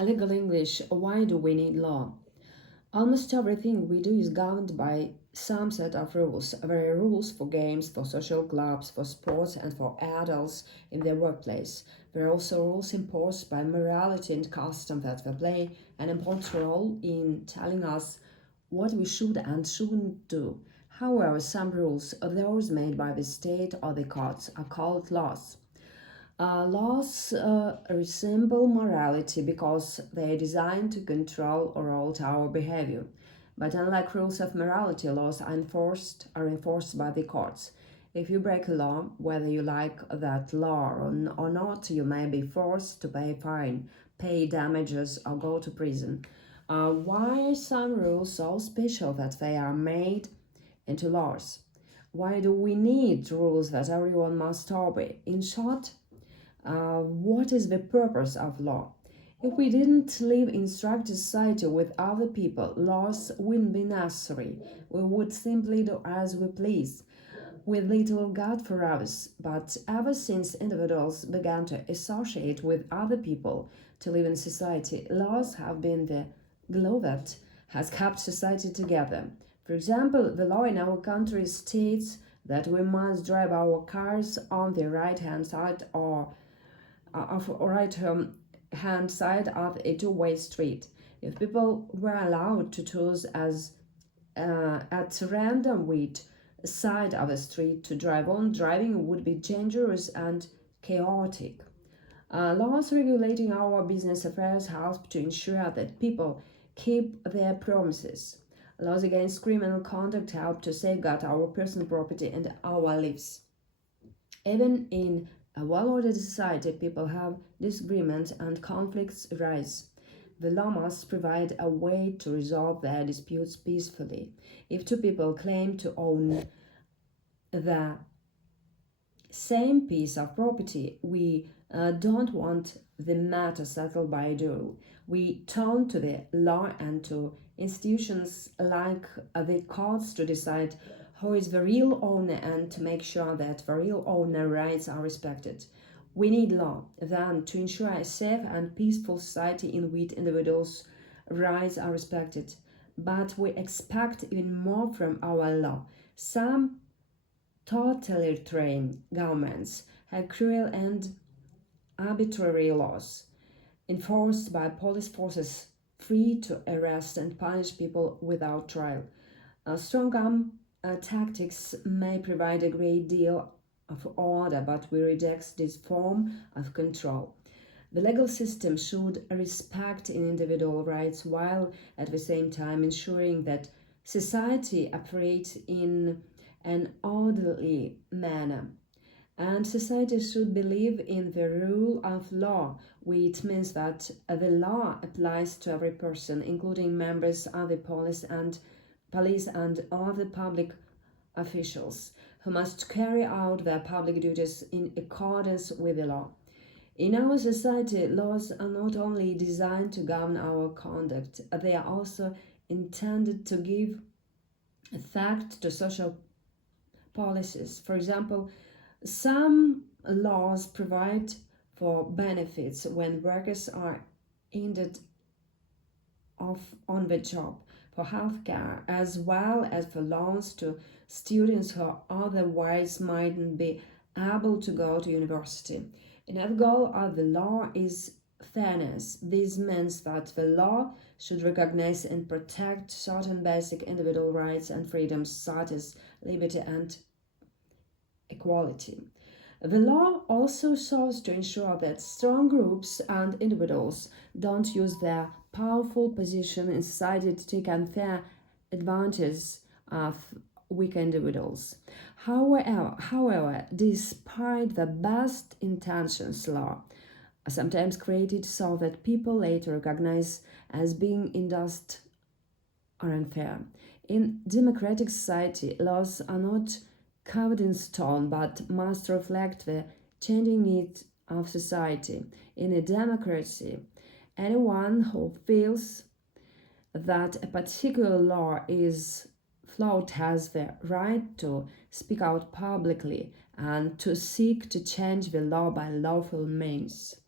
A legal English, why do we need law? Almost everything we do is governed by some set of rules. There are rules for games, for social clubs, for sports, and for adults in their workplace. There are also rules imposed by morality and custom that will play an important role in telling us what we should and shouldn't do. However, some rules, those made by the state or the courts, are called laws. Laws resemble morality because they are designed to control or alter our behavior. But unlike rules of morality, laws are enforced by the courts. If you break a law, whether you like that law or not, you may be forced to pay a fine, pay damages, or go to prison. Why are some rules so special that they are made into laws? Why do we need rules that everyone must obey? In short, what is the purpose of law? If we didn't live in structured society with other people, laws wouldn't be necessary. We would simply do as we please, with little regard for others. But ever since individuals began to associate with other people to live in society, laws have been the glue that has kept society together. For example, the law in our country states that we must drive our cars on the right hand side or of right hand side of a two-way street. If people were allowed to choose as at random which side of a street to drive on, driving would be dangerous and chaotic. Laws regulating our business affairs help to ensure that people keep their promises. Laws against criminal conduct help to safeguard our personal property and our lives. Even in a well-ordered society, people have disagreements and conflicts arise. The law must provide a way to resolve their disputes peacefully. If two people claim to own the same piece of property, we don't want the matter settled by a duel. We turn to the law and to institutions like the courts to decide who is the real owner and to make sure that the real owner rights are respected. We need law, then, to ensure a safe and peaceful society in which individuals' rights are respected. But we expect even more from our law. Some totalitarian governments have cruel and arbitrary laws enforced by police forces free to arrest and punish people without trial. Strong arm tactics may provide a great deal of order, but we reject this form of control. The legal system should respect individual rights while at the same time ensuring that society operates in an orderly manner. And society should believe in the rule of law, which means that the law applies to every person, including members of the police and other public officials, who must carry out their public duties in accordance with the law. In our society, laws are not only designed to govern our conduct, they are also intended to give effect to social policies. For example, some laws provide for benefits when workers are injured on the job, for healthcare, as well as for loans to students who otherwise mightn't be able to go to university. Another goal of the law is fairness. This means that the law should recognize and protect certain basic individual rights and freedoms such as liberty and equality. The law also serves to ensure that strong groups and individuals don't use their powerful position in society to take unfair advantage of weak individuals. However, despite the best intentions, law are sometimes created so that people later recognize as being unjust or unfair. In democratic society, laws are not carved in stone but must reflect the changing needs of society. In a democracy, anyone who feels that a particular law is flawed has the right to speak out publicly and to seek to change the law by lawful means.